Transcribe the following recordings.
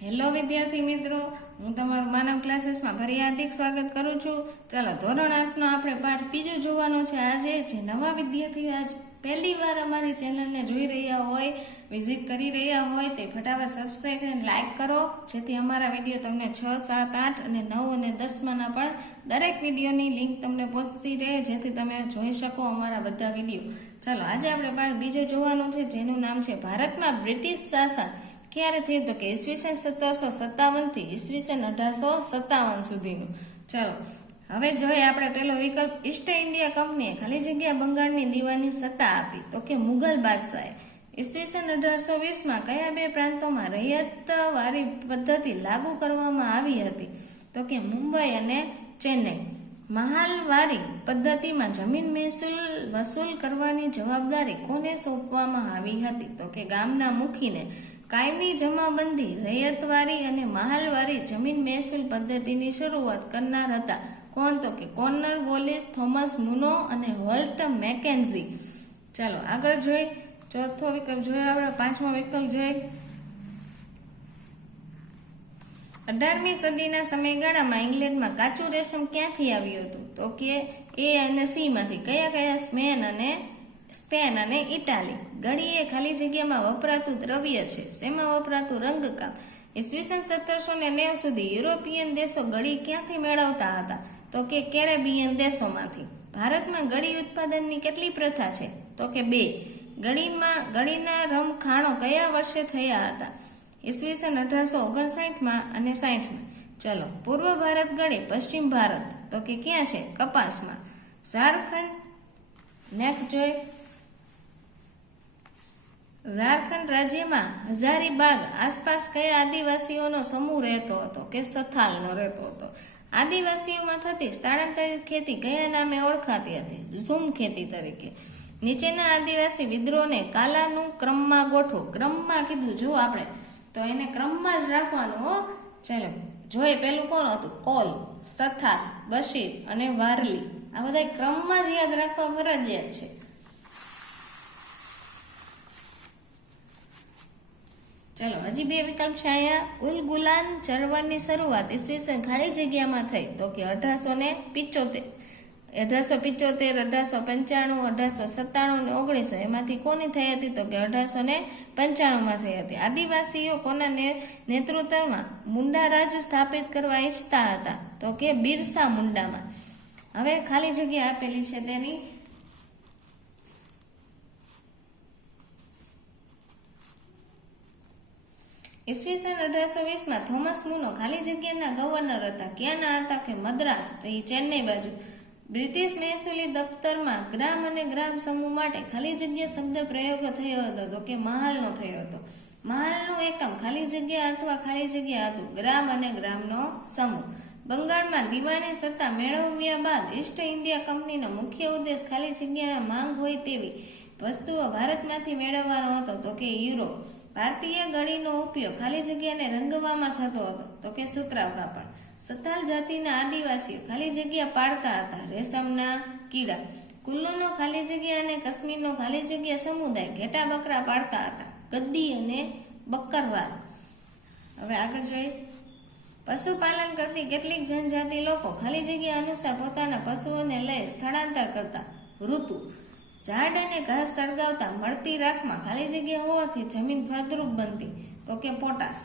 Hello વિદ્યાર્થી મિત્રો, હું તમારું માનવ ક્લાસીસમાં ફરી હાર્દિક સ્વાગત કરું છું. ચાલો, ધોરણ 8નો આપણે પાઠ બીજો જોવાનો છે. આજે જે નવા વિદ્યાર્થીઓ આજ પહેલી વાર અમારી ચેનલને જોઈ રહ્યા હોય, વિઝિટ કરી રહ્યા હોય, તે ફટાફટ સબસ્ક્રાઈબ અને લાઇક કરો, જેથી અમારા વિડીયો તમને 6, 7, 8 અને 9 અને 10માના પણ દરેક વિડીયોની લિંક તમને પહોંચતી રહે, જેથી તમે જોઈ શકો અમારા બધા વિડીયો. ચાલો, આજે આપણે પાઠ બીજો જોવાનો છે, જેનું નામ છે ભારતમાં બ્રિટિશ શાસન ક્યારે થયું, તો કે ઈસવીસન 1757 થી ઈસવીસન 1857 સુધીનું. ચાલો, હવે જોઈએ આપણે પહેલો વિકલ્પ. ઈસ્ટ ઇન્ડિયા કંપનીએ ખાલી જગ્યા બંગાળની દીવાની સત્તા આપી, તો કે મુગલ બાદશાહે. ઈસવીસન 1820માં કયા બે પ્રાંતોમાં રૈયતવારી પદ્ધતિ લાગુ કરવામાં આવી હતી, તો કે મુંબઈ અને ચેન્નઈ. મહાલવારી પદ્ધતિમાં જમીન મહેસૂલ વસૂલ કરવાની જવાબદારી કોને સોંપવામાં આવી હતી, તો કે ગામના મુખીને. કાયમી જમાબંધી, રૈયતવારી અને મહાલવારી જમીન મહેસૂલ પદ્ધતિની શરૂઆત કરનાર હતા કોણ, તો કે કોર્નર વોલિસ, થોમસ નુનો અને વોલ્ટ મેકેન્ઝી. ચાલો આગળ જોઈએ. ચોથો વિકલ્પ જોઈએ આપણે. પાંચમો વિકલ્પ જોઈએ. 18મી સદીના સમયગાળામાં ઇંગ્લેન્ડમાં કાચું રેશમ ક્યાંથી આવ્યું હતું, તો કે એ અને સી માંથી. કયા કયા? સ્પેન અને ઇટાલી. ગળી એ ખાલી જગ્યામાં વપરાતું દ્રવ્ય છે. શેમાં વપરાતું? રંગકામ. ઈસવીસન 1790 સુધી યુરોપિયન દેશો ગળી ક્યાંથી મેળવતા હતા, તો કે કેરેબિયન દેશોમાંથી. ભારતમાં ગળી ઉત્પાદનની કેટલી પ્રથા છે, તો કે 2. ગળીના રમખાણો કયા વર્ષે થયા હતા? ઈસવીસન 1859માં અને 60માં. ચલો, પૂર્વ ભારત ગળી, પશ્ચિમ ભારત, તો કે ક્યાં છે? કપાસમાં. ઝારખંડ. નેક્સ્ટ જોઈએ. ઝારખંડ રાજ્યમાં હજારીબાગ આસપાસ કયા આદિવાસીઓનો સમૂહ રહેતો હતો, કે સથાલનો રહેતો હતો. આદિવાસીઓમાં થતી સ્થળાંતરિત ખેતી કયા નામે ઓળખાતી હતી? ઝૂમ ખેતી તરીકે. નીચેના આદિવાસી વિદ્રોહને કાલાનું ક્રમમાં ગોઠવો. ક્રમમાં કીધું જો આપણે, તો એને ક્રમમાં જ રાખવાનું હો. ચાલો જોઈએ. પેલું કોણ હતું? કોલ, સથાલ, બશીર અને વારલી. આ બધા ક્રમમાં જ યાદ રાખવા ફરજિયાત છે. ચલો, હજી 2 વિકલ્પ છે અહીંયા. ઉલ ગુલાન ચળવળની શરૂઆત ઈસવીસન ખાલી જગ્યામાં થઈ, તો કે 1875, 1895, 1897 અને 1900. એમાંથી કોની થઈ હતી, તો કે 1895માં થઈ હતી. આદિવાસીઓ કોના નેતૃત્વમાં મુંડા રાજ સ્થાપિત કરવા ઈચ્છતા હતા, તો કે બિરસા મુંડામાં. હવે ખાલી જગ્યા આપેલી છે તેની. ઈસવીસન 1820માં થોમસ મુનો ખાલી જગ્યાના ગવર્નર હતા. ક્યાંના હતા? કે મદ્રાસ, ચેન્નઈ બાજુ. બ્રિટિશ મહેસૂલી દફતરમાં ગ્રામ અને ગ્રામ સમૂહ માટે ખાલી જગ્યા શબ્દ પ્રયોગ થયો હતો, તો કે મહાલનો થયો હતો. મહાલનું એકમ ખાલી જગ્યા અથવા ખાલી જગ્યા હતું. ગ્રામ અને ગ્રામનો સમૂહ. બંગાળમાં દીવાની સત્તા મેળવ્યા બાદ ઈસ્ટ ઇન્ડિયા કંપનીનો મુખ્ય ઉદ્દેશ ખાલી જગ્યાના માંગ હોય તેવી વસ્તુઓ ભારતમાંથી મેળવવાનો હતો, તો કે યુરો. ભારતીય ગળીનો ઉપયોગ ખાલી જગ્યાને રંગવામાં થતો હતો, તો કે સુતરાઉ કાપડ. સતાલ જાતિના આદિવાસીઓ ખાલી જગ્યા પાડતા હતા. રેશમના કીડા. કુલ્લુનો ખાલી જગ્યા અને કાશ્મીરનો ખાલી જગ્યા સમુદાય ઘેટા બકરા પાડતા હતા. ગદ્દી અને બકરવાલ. હવે આગળ જોઈએ. પશુપાલન કરતી કેટલીક જનજાતિ લોકો ખાલી જગ્યા અનુસાર પોતાના પશુઓને લઈ સ્થળાંતર કરતા. ઋતુ. ઝાડ અને ઘાસ સળગાવતા મળતી રાખમાં ખાલી જગ્યા હોવાથી જમીન ફળદ્રુપ બનતી, તો કે પોટાશ.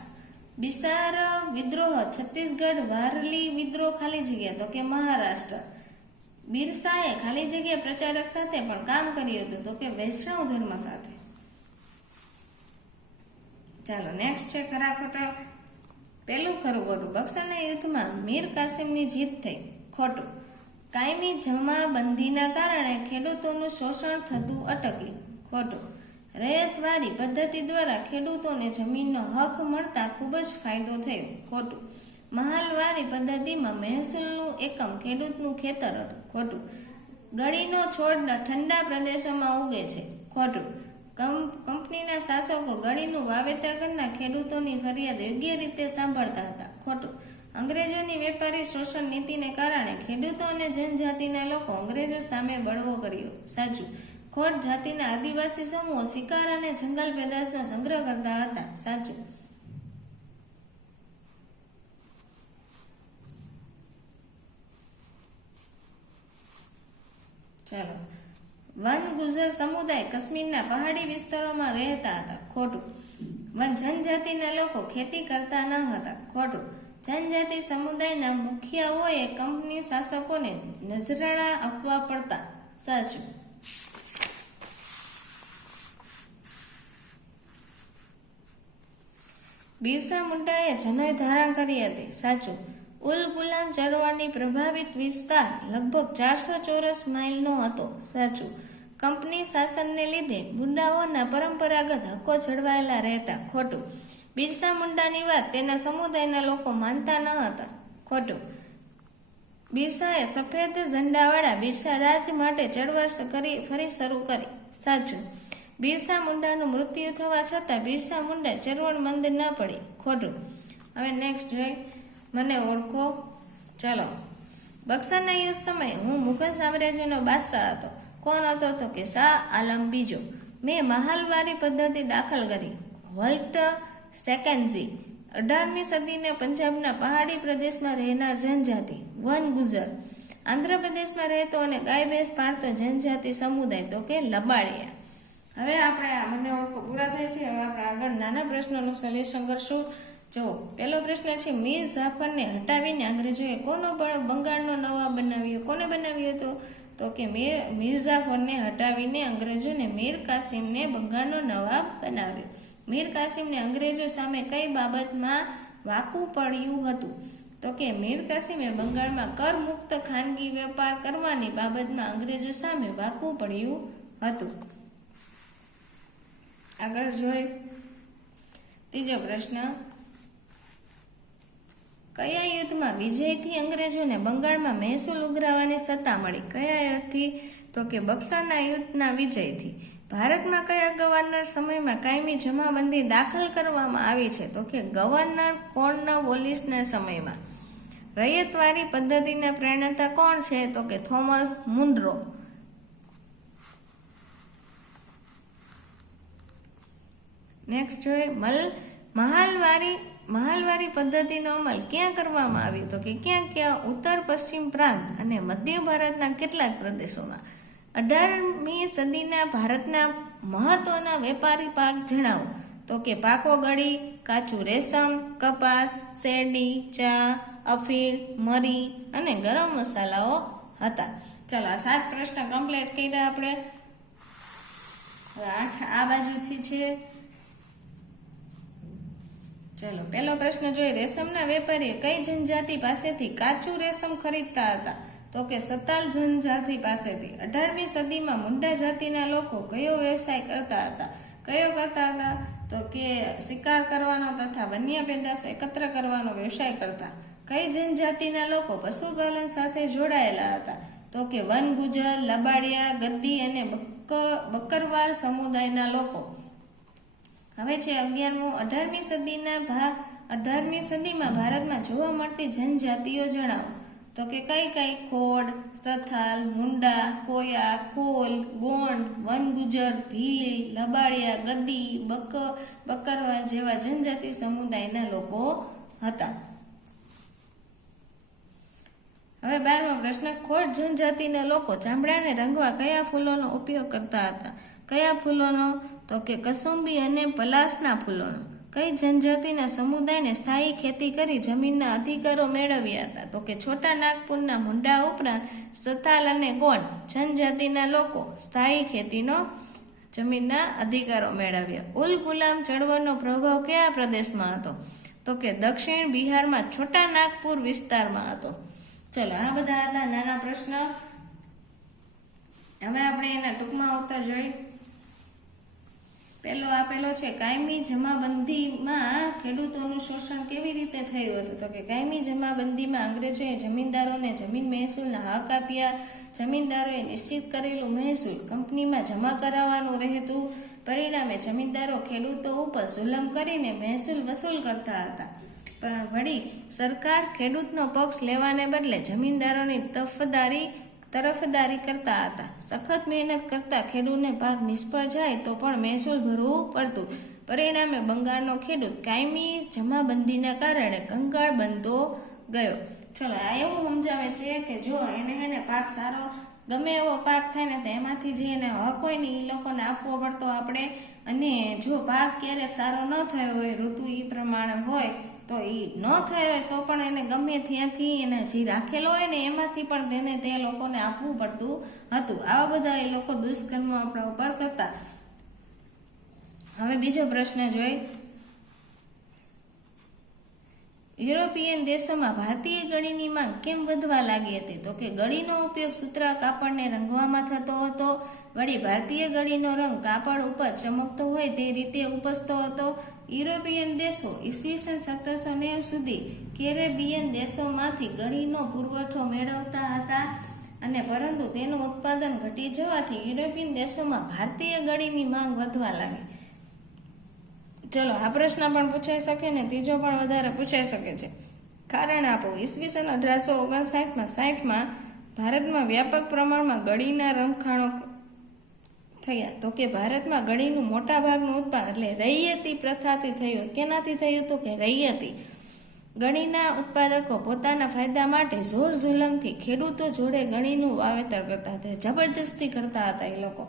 બિસાર વિદ્રોહ છત્તીસગઢ. વારલી વિદ્રોહ ખાલી જગ્યા, તો કે મહારાષ્ટ્ર. બિરસાએ ખાલી જગ્યા પ્રચારક સાથે પણ કામ કર્યું હતું, તો કે વૈષ્ણવ ધર્મ સાથે. ચાલો નેક્સ્ટ છે ખરા ખોટા. પેલું ખરું ખોટું. બક્સરના યુદ્ધમાં મીર કાસિમની જીત થઈ. ખોટું. કાયમી જમાબંધીના કારણે ખેડૂતોનું શોષણ થતું અટક્યું. ખોટું. રૈયતવારી પદ્ધતિ દ્વારા ખેડૂતોને જમીનનો હક મળતા ખૂબ જ ફાયદો થયો. ખોટું. મહાલવારી પદ્ધતિમાં મહેસૂલનું એકમ ખેડૂતનું ખેતર હતું. ખોટું. ગળીનો છોડ ઠંડા પ્રદેશોમાં ઉગે છે. ખોટું. કંપનીના શાસકો ગળીનું વાવેતર કરનાર ખેડૂતોની ફરિયાદ યોગ્ય રીતે સાંભળતા હતા. ખોટું. અંગ્રેજોની વેપારી શોષણ નીતિને કારણે ખેડૂતો અને જનજાતિના લોકો અંગ્રેજો સામે બળવો કર્યો. સાચું. ખોટ. જાતિના આદિવાસી સમૂહો શિકાર અને જંગલ પેદાશનો સંગ્રહ કરતા હતા. સાચું. ચાલો, વન ગુજર સમુદાય કાશ્મીરના પહાડી વિસ્તારોમાં રહેતા હતા. ખોટું. વન જનજાતિના લોકો ખેતી કરતા ન હતા. ખોટું. જનજાતિ સમુદાયના મુખિયાઓએ કંપની શાસકોને નજરાણા આપવા પડતા. સાચું. બિરસા મુંડાએ જનોઈ ધારણ કરી હતી. સાચું. ઉલ ગુલામ ચળવળની પ્રભાવિત વિસ્તાર લગભગ 400 ચોરસ માઇલનો હતો. સાચું. કંપની શાસનને લીધે મુંડાઓના પરંપરાગત હક્કો જળવાયેલા રહેતા. ખોટું. બિરસા મુંડાની વાત તેના સમુદાયના લોકો માનતા ન હતા. ખોટું. બિરસાએ સફેદ ઝંડાવાળા બિરસા રાજ માટે ચળવળ ફરી શરૂ કરી. સાચું. બિરસા મુંડાનું મૃત્યુ થવા છતાં બિરસા મુંડા ચળવળ મંદ ન પડી. ખોટું. હવે નેક્સ્ટ જોઈ, મને ઓળખો. ચાલો, બક્સરના યુદ્ધ સમયે હું મુઘલ સામ્રાજ્યનો બાદશાહ હતો. કોણ હતો? તો કે શાહ આલમ બીજો. મેં મહાલવારી પદ્ધતિ દાખલ કરી. વોલ્ટ સેકન્ડજી. 18મી સદીને પંજાબના પહાડી પ્રદેશમાં રહેનાર જનજાતિ વન ગુજર. આંધ્રપ્રદેશમાં રહેતો અને ગાય ભેંસ પાળતો જનજાતિ સમુદાય તો કે લબાડિયા. હવે આપણે આ મને ઓળખો પૂરા થાય છે. હવે આપણે આગળ નાના પ્રશ્નોનું સોલ્યુશન કરશું. જો પહેલો પ્રશ્ન છે, મીર જાફરને હટાવીને અંગ્રેજોએ કોનો બંગાળનો નવાબ બનાવ્યો? કોને બનાવ્યો હતો? તો કે મીર જાફરને હટાવીને અંગ્રેજોને મીર કાસિમને બંગાળનો નવાબ બનાવ્યો. મીર કાસિમને અંગ્રેજો સામે કઈ બાબતમાં વાકું પડ્યું હતું? તો કે મીર કાસિમે બંગાળમાં કર મુક્ત ખાનગી વેપાર કરવાની બાબતમાં અંગ્રેજો સામે વાકું પડ્યું હતું. આગળ જોઈ ત્રીજો પ્રશ્ન, કયા યુદ્ધમાં વિજયથી અંગ્રેજોને બંગાળમાં મહેસૂલ ઉઘરાવવાની સત્તા મળી? કયા યુદ્ધથી? તો કે બક્સરના યુદ્ધના વિજયથી. ભારતમાં કયા ગવર્નર સમયમાં કાયમી જમાબંધી દાખલ કરવામાં આવી છે? તો કે ગવર્નર કોર્નવોલિસના સમયમાં. રૈયતવારી પદ્ધતિના પ્રણેતા કોણ છે? તો કે થોમસ મુનરો. નેક્સ્ટ જોઈએ, મહાલવારી પદ્ધતિનો અમલ ક્યાં કરવામાં આવ્યો? તો કે ક્યાં? ઉત્તર પશ્ચિમ પ્રાંત અને મધ્ય ભારતના કેટલાક પ્રદેશોમાં. 18મી સદીના ભારતના મહત્વના વેપારી પાક જણાવો? તો કે પાકો ગળી, કાચું રેશમ, કપાસ, શેરડી, ચા, અફીણ, મરી અને ગરમ મસાલાઓ હતા. ચાલો, આ 7 પ્રશ્ન કમ્પ્લીટ કર્યા આપણે. આ બાજુથી છે. ચલો, પહેલો પ્રશ્ન જોઈએ, રેશમના વેપારી કઈ જનજાતિ પાસેથી કાચું રેશમ ખરીદતા હતા? તો કે સતાલ જનજાતિ પાસેથી. 18મી સદીમાં મુંડા જાતિના લોકો કયો વ્યવસાય કરતા હતા? કયો કરતા હતા? તો કે શિકાર કરવાનો તથા વન્ય પેદાશ એકત્ર કરવાનો વ્યવસાય કરતા. કઈ જનજાતિના લોકો પશુપાલન સાથે જોડાયેલા હતા? તો કે વન ગુજર, લબાડિયા, ગદ્દી અને બકરવાલ સમુદાયના લોકો. હવે છે 11મો, 18મી સદીમાં ભારતમાં જોવા મળતી જનજાતિઓ જણાવો? તો કે કઈ? ખોડ, સથાલ, મુંડા, કોયા, કોલ, ગોંડ, વનગુજર, ભીલ, લબાડિયા, ગદ્દી, બકરવાલ જેવા જનજાતિ સમુદાયના લોકો હતા. હવે 12મો પ્રશ્ન, ખોડ જનજાતિના લોકો ચામડાને રંગવા કયા ફૂલોનો ઉપયોગ કરતા હતા? કયા ફૂલોનો? તો કે કસુંબી અને પલાસના ફૂલોનો. કઈ જનજાતિના સમુદાયને સ્થાયી ખેતી કરી જમીનના અધિકારો મેળવ્યા હતા? તો કે છોટા નાગપુરના મુંડા ઉપરાંત સતાલ અને ગોંડ જનજાતિના લોકો સ્થાયી ખેતીનો જમીનના અધિકારો મેળવ્યા. ઉલ ગુલામ ચળવળનો પ્રભાવ કયા પ્રદેશમાં હતો? તો કે દક્ષિણ બિહારમાં છોટા નાગપુર વિસ્તારમાં હતો. ચલો, આ બધા હતા નાના પ્રશ્ન. હવે આપણે એના ટૂંકમાં આવતા જોઈ. પહેલો આપેલો છે, કાયમી જમાબંધીમાં ખેડૂતોનું શોષણ કેવી રીતે થયું હતું? તો કે કાયમી જમાબંધીમાં અંગ્રેજોએ જમીનદારોને જમીન મહેસૂલના હક આપ્યા. જમીનદારોએ નિશ્ચિત કરેલું મહેસૂલ કંપનીમાં જમા કરાવવાનું રહેતું. પરિણામે જમીનદારો ખેડૂતો ઉપર જુલમ કરીને મહેસૂલ વસૂલ કરતા હતા. પણ વળી સરકાર ખેડૂતનો પક્ષ લેવાને બદલે જમીનદારોની તરફદારી કરતા હતા. સખત મહેનત કરતા ખેડૂતને પાક નિષ્ફળ જાય તો પણ મહેસૂલ ભરવું પડતું. પરિણામે બંગાળનો ખેડૂત કાયમી જમાબંધીના કારણે કંગાળ બનતો ગયો. ચલો, આ એવું સમજાવે છે કે જો એને પાક સારો ગમે એવો પાક થાય ને તો એમાંથી જે એને હક હોય ને એ લોકોને આપવો પડતો આપણે. અને જો પાક ક્યારેક સારો ન થયો હોય, ઋતુ એ પ્રમાણે હોય તો એ ન થયો હોય તો પણ એને ગમે ત્યાંથી એને જે રાખેલો હોય ને એમાંથી પણ તેને તે લોકોને આપવું પડતું હતું. આવા બધા એ લોકો દુષ્કર્મ આપણા ઉપર કરતા. હવે બીજો પ્રશ્ન જોઈ. યુરોપિયન દેશોમાં ભારતીય ગળીની માંગ કેમ વધવા લાગી હતી? તો કે ગળીનો ઉપયોગ સૂતરા કાપડને રંગવામાં થતો હતો. વળી ભારતીય ગળીનો રંગ કાપડ ઉપર ચમકતો હોય તે રીતે ઉપસતો હતો. યુરોપિયન દેશો ઈસવીસન 1790 સુધી કેરેબિયન દેશોમાંથી ગળીનો પુરવઠો મેળવતા હતા અને પરંતુ તેનું ઉત્પાદન ઘટી જવાથી યુરોપિયન દેશોમાં ભારતીય ગળીની માંગ વધવા લાગી. ચલો, આ પ્રશ્ન પણ પૂછાઈ શકે ને ત્રીજો પણ વધારે પૂછાઈ શકે છે. કારણ આપો. ઈસવીસન 1859માં ભારતમાં વ્યાપક પ્રમાણમાં ગળીના રંગખાણો થયા. તો કે ભારતમાં ગળીનું મોટા ભાગનું ઉત્પાદન એટલે રૈયતી પ્રથાથી થયું. કેનાથી થયું? તો કે રૈયતી. ગળીના ઉત્પાદકો પોતાના ફાયદા માટે જોર જુલમથી ખેડૂતો જોડે ગળીનું વાવેતર કરતા હતા. જબરદસ્તી કરતા હતા એ લોકો.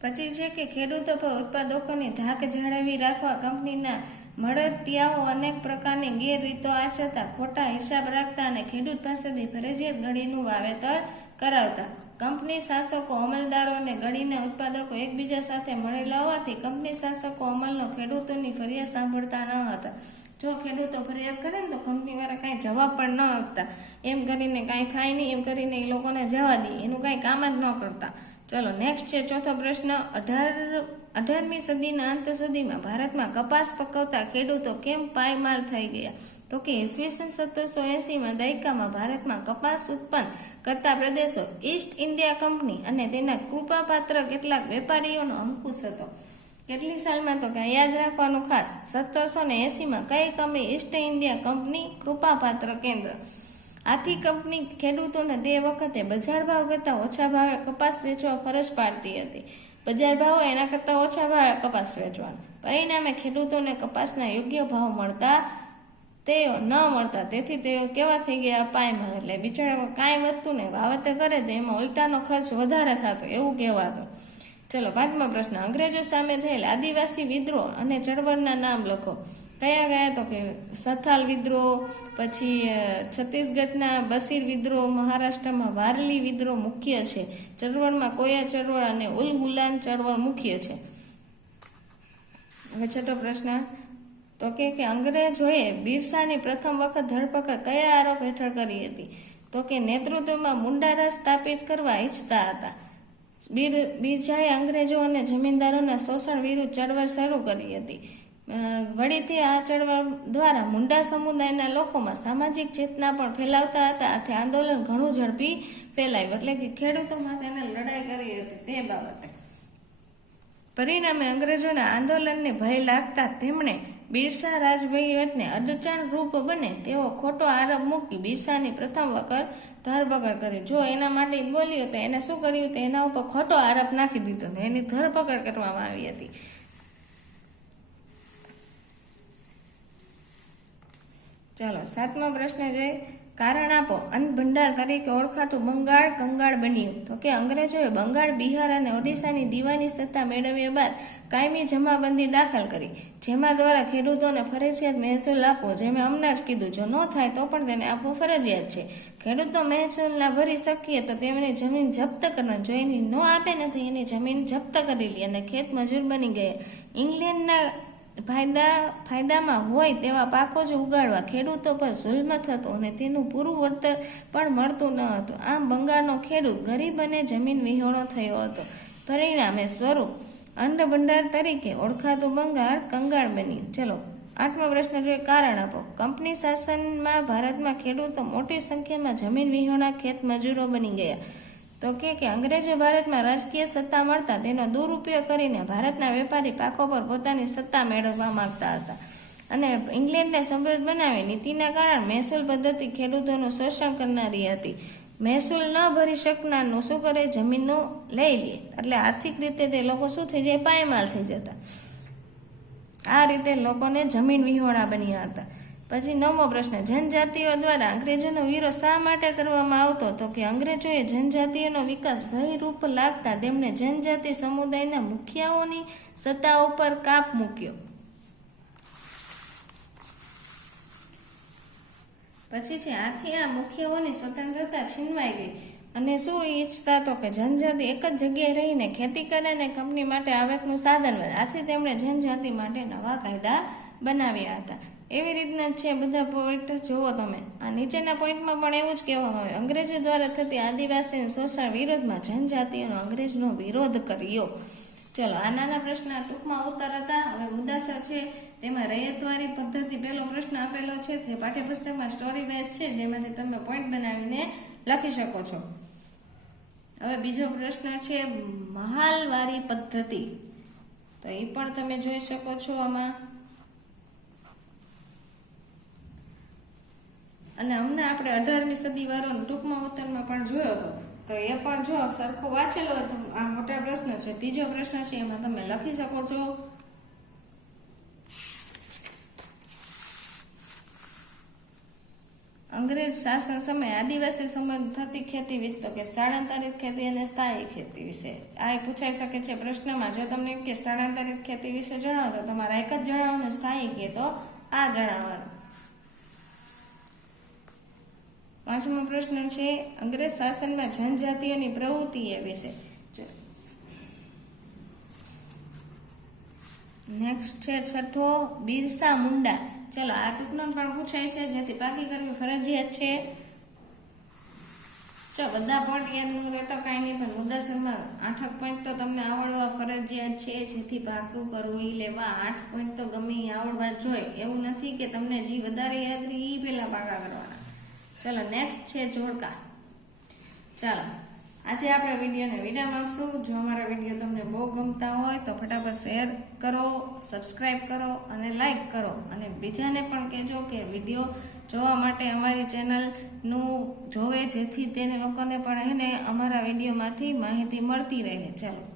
પછી છે કે ખેડૂતો પર ઉત્પાદકોની ધાક જાળવી રાખવા કંપનીના મળતિયાઓ અનેક પ્રકારની ગેરરીતો આચરતા, ખોટા હિસાબ રાખતા અને ખેડૂત પાસેથી ફરજિયાત ગળીનું વાવેતર કરાવતા. કંપની શાસકો, અમલદારો અને ગળીના ઉત્પાદકો એકબીજા સાથે મળેલા હોવાથી કંપની શાસકો અમલનો ખેડૂતોની ફરિયાદ સાંભળતા ન હતા. જો ખેડૂતો ફરિયાદ કરે ને તો કંપનીવાળા કાંઈ જવાબ પણ ન આપતા. એમ કરીને કાંઈ થાય નહીં એમ કરીને એ લોકોને જવા દે, એનું કાંઈ કામ જ ન કરતા. ચલો નેક્સ્ટ છે ચોથો પ્રશ્ન. 18મી સદીના અંત સુધીમાં ભારતમાં કપાસ પકવતા ખેડૂતો કેમ પાયમાલ થઈ ગયા? તો કે ઈસવીસન 1780માં દાયકામાં ભારતમાં કપાસ ઉત્પન્ન કરતા પ્રદેશો ઈસ્ટ ઇન્ડિયા કંપની અને તેના કૃપાપાત્ર કેટલાક વેપારીઓનો અંકુશ હતો. કેટલી સાલમાં? તો કે યાદ રાખવાનું ખાસ, 1780માં કઈ કંપની? ઈસ્ટ ઇન્ડિયા કંપની, કૃપાપાત્ર કેન્દ્ર. આથી કંપની ખેડૂતોને તે વખતે બજાર ભાવ કરતાં ઓછા ભાવે કપાસ વેચવા ફરજ પાડતી હતી. બજાર ભાવ એના કરતાં ઓછા ભાવે કપાસ વેચવાના. પરિણામે ખેડૂતોને કપાસના યોગ્ય ભાવ મળતા તેથી તેઓ કેવા થઈ ગયા? પાયમાલ. એટલે બિચારા કાંઈ વધતું નહીં, વાવેતર કરે તો એમાં ઉલટાનો ખર્ચ વધારે થતો એવું કહેવાતું. ચલો 5મો પ્રશ્ન. અંગ્રેજો સામે થયેલ આદિવાસી વિદ્રોહ અને ચળવળના નામ લખો. કયા કયા? તો કે સથાલ વિદ્રોહ, પછી છત્તીસગઢના બસીર વિદ્રોહ, મહારાષ્ટ્રમાં વારલી વિદ્રોહ મુખ્ય છે. ચળવળમાં કોયા ચળવળ અને ઉલગુલાન ચળવળ મુખ્ય છે. હવે 6થો પ્રશ્ન. તો કે અંગ્રેજોએ બિરસાની પ્રથમ વખત ધરપકડ કયા આરોપ હેઠળ કરી હતી? તો કે નેતૃત્વમાં મુંડારાજ સ્થાપિત કરવા ઈચ્છતા હતા. બિરજાએ અંગ્રેજો અને જમીનદારોના શોષણ વિરુદ્ધ ચળવળ શરૂ કરી હતી. વળીથી આ ચળવળ દ્વારા મુંડા સમુદાયના લોકોમાં સામાજિક ચેતના પણ ફેલાવતા હતા. આથી આંદોલન ઘણું ઝડપી ફેલાયું. એટલે કે ખેડૂતોમાં તેને લડાઈ કરી હતી તે બાબતે. પરિણામે અંગ્રેજોના આંદોલનને ભય લાગતા તેમણે બિરસા રાજવહીવટને અડચણ રૂપ બને તેવો ખોટો આરોપ મૂકી બિરસાની પ્રથમ વખત ધરપકડ કરી. જો એના માટે બોલ્યો તો એને શું કર્યું? તો એના ઉપર ખોટો આરોપ નાખી દીધો, એની ધરપકડ કરવામાં આવી હતી. ચાલો 7મો પ્રશ્ન જોઈએ. કારણ આપો. અન્ન ભંડાર તરીકે ઓળખાતું બંગાળ કંગાળ બન્યું. તો કે અંગ્રેજોએ બંગાળ, બિહાર અને ઓડિશાની દીવાની સત્તા મેળવ્યા બાદ કાયમી જમાબંધી દાખલ કરી, જેમાં દ્વારા ખેડૂતોને ફરજિયાત મહેસૂલ આપવો. જેમ હમણાં જ કીધું, જો ન થાય તો પણ તેને આપવું ફરજિયાત છે. ખેડૂતો મહેસૂલ ના ભરી શકીએ તો તેમની જમીન જપ્ત કરવા, જો એની ન આપે ને તો એની જમીન જપ્ત કરી લે અને ખેત મજૂર બની ગયા. ઇંગ્લેન્ડના ફાયદામાં હોય તેવા પાકો જ ઉગાડવા ખેડૂતો પર જુલ્મ થતો અને તેનું પૂરું વળતર પણ મળતું ન હતું. આમ બંગાળનો ખેડૂત ગરીબ અને જમીન વિહોણો થયો હતો. પરિણામે સ્વરૂપ અન્ન ભંડાર તરીકે ઓળખાતું બંગાળ કંગાળ બન્યું. ચલો 8મો પ્રશ્ન જોઈએ. કારણ આપો. કંપની શાસનમાં ભારતમાં ખેડૂતો મોટી સંખ્યામાં જમીન વિહોણા ખેત મજૂરો બની ગયા. તો કે અંગ્રેજો ભારતમાં રાજકીય સત્તા મળતા તેનો દુરુપયોગ કરીને ભારતના વેપારી પાકો પર પોતાની સત્તા મેળવવા માંગતા હતા અને ઇંગ્લેન્ડને સમૃદ્ધ બનાવી નીતિના કારણે મહેસૂલ પદ્ધતિ ખેડૂતોનું શોષણ કરનારી હતી. મહેસૂલ ન ભરી શકનારનું શું કરે? જમીનનું લઈ લે. એટલે આર્થિક રીતે તે લોકો શું થઈ જાય? પાયમાલ થઈ જતા. આ રીતે લોકોને જમીન વિહોણા બન્યા હતા. પછી 9મો પ્રશ્ન, જનજાતિઓ દ્વારા અંગ્રેજોનો વિરોધ શા માટે કરવામાં આવતો? તો કે અંગ્રેજોએ જનજાતિઓનો વિકાસ ભયરૂપ લાગતા તેમણે જનજાતિ સમુદાયના મુખિયાઓની સત્તા ઉપર કાપ મૂક્યો. પછી છે, આથી આ મુખિયાઓની સ્વતંત્રતા છીનવાઈ ગઈ અને શું ઈચ્છતા તો કે જનજાતિ એક જ જગ્યાએ રહીને ખેતી કરે અને કંપની માટે આવકનું સાધન બને. આથી તેમણે જનજાતિ માટે નવા કાયદા બનાવ્યા હતા. એવી રીતના છે બધા પોઈન્ટ જુઓ તમે. આ નીચેના પોઈન્ટમાં પણ એવું જ કહેવામાં આવે, અંગ્રેજો દ્વારા થતી આદિવાસી શોષણ વિરોધમાં જનજાતિઓનો અંગ્રેજનો વિરોધ કર્યો. ચલો, આ નાના પ્રશ્ન ટૂંકમાં ઉત્તર હતા. હવે મુદ્દાસર છે તેમાં રૈયતવારી પદ્ધતિ પહેલો પ્રશ્ન આપેલો છે, જે પાઠ્યપુસ્તકમાં સ્ટોરી બેઝ છે, જેમાંથી તમે પોઈન્ટ બનાવીને લખી શકો છો. હવે બીજો પ્રશ્ન છે મહાલવારી પદ્ધતિ, તો એ પણ તમે જોઈ શકો છો આમાં. અને હમણાં આપણે 18મી સદી વાળો ટૂંકમાં ઉત્તરમાં પણ જોયો હતો, તો એ પણ જો સરખો વાંચેલો હોય તો આ મોટા પ્રશ્ન છે. ત્રીજો પ્રશ્ન છે એમાં તમે લખી શકો છો. અંગ્રેજ શાસન સમયે આદિવાસી સમાજ થતી ખેતી વિશે, તો કે સ્થળાંતરિત ખેતી અને સ્થાયી ખેતી વિશે આ પૂછાઈ શકે છે પ્રશ્નમાં. જો તમને કે સ્થળાંતરિત ખેતી વિશે જણાવો તો તમારે એક જ જણાવવાનું, સ્થાયી કે તો આ જણાવવાનું. 5મો પ્રશ્ન છે અંગ્રેજ શાસનમાં જનજાતિઓની પ્રવૃત્તિ એ વિશે. નેક્સ્ટ છે 6, બિરસા મુંડા. ચલો, આ ટૂંકમાં પણ પૂછાય છે, જેથી પાકી કરવી ફરજિયાત છે. બધા પોઈન્ટ યાદ ન રહેતો કાંઈ નહીં, પણ મુદ્દાસરમાં 8 પોઈન્ટ તો તમને આવડવા ફરજિયાત છે, જેથી પાકું કરવું એ લેવા. 8 પોઈન્ટ તો ગમે એ આવડવા જોઈએ, એવું નથી કે તમને જે વધારે યાદ રહે એ પહેલા પાકા કરવાના. ચલો, નેક્સ્ટ છે જોડકા. ચાલો, આજે આપણે વિડીયોને વિરામ આપશું. જો અમારા વિડીયો તમને બહુ ગમતા હોય તો ફટાફટ શેર કરો, સબસ્ક્રાઈબ કરો અને લાઈક કરો. અને બીજાને પણ કહેજો કે વિડીયો જોવા માટે અમારી ચેનલનું જોવે, જેથી તેને લોકોને પણ એને અમારા વિડીયોમાંથી માહિતી મળતી રહે. ચાલો.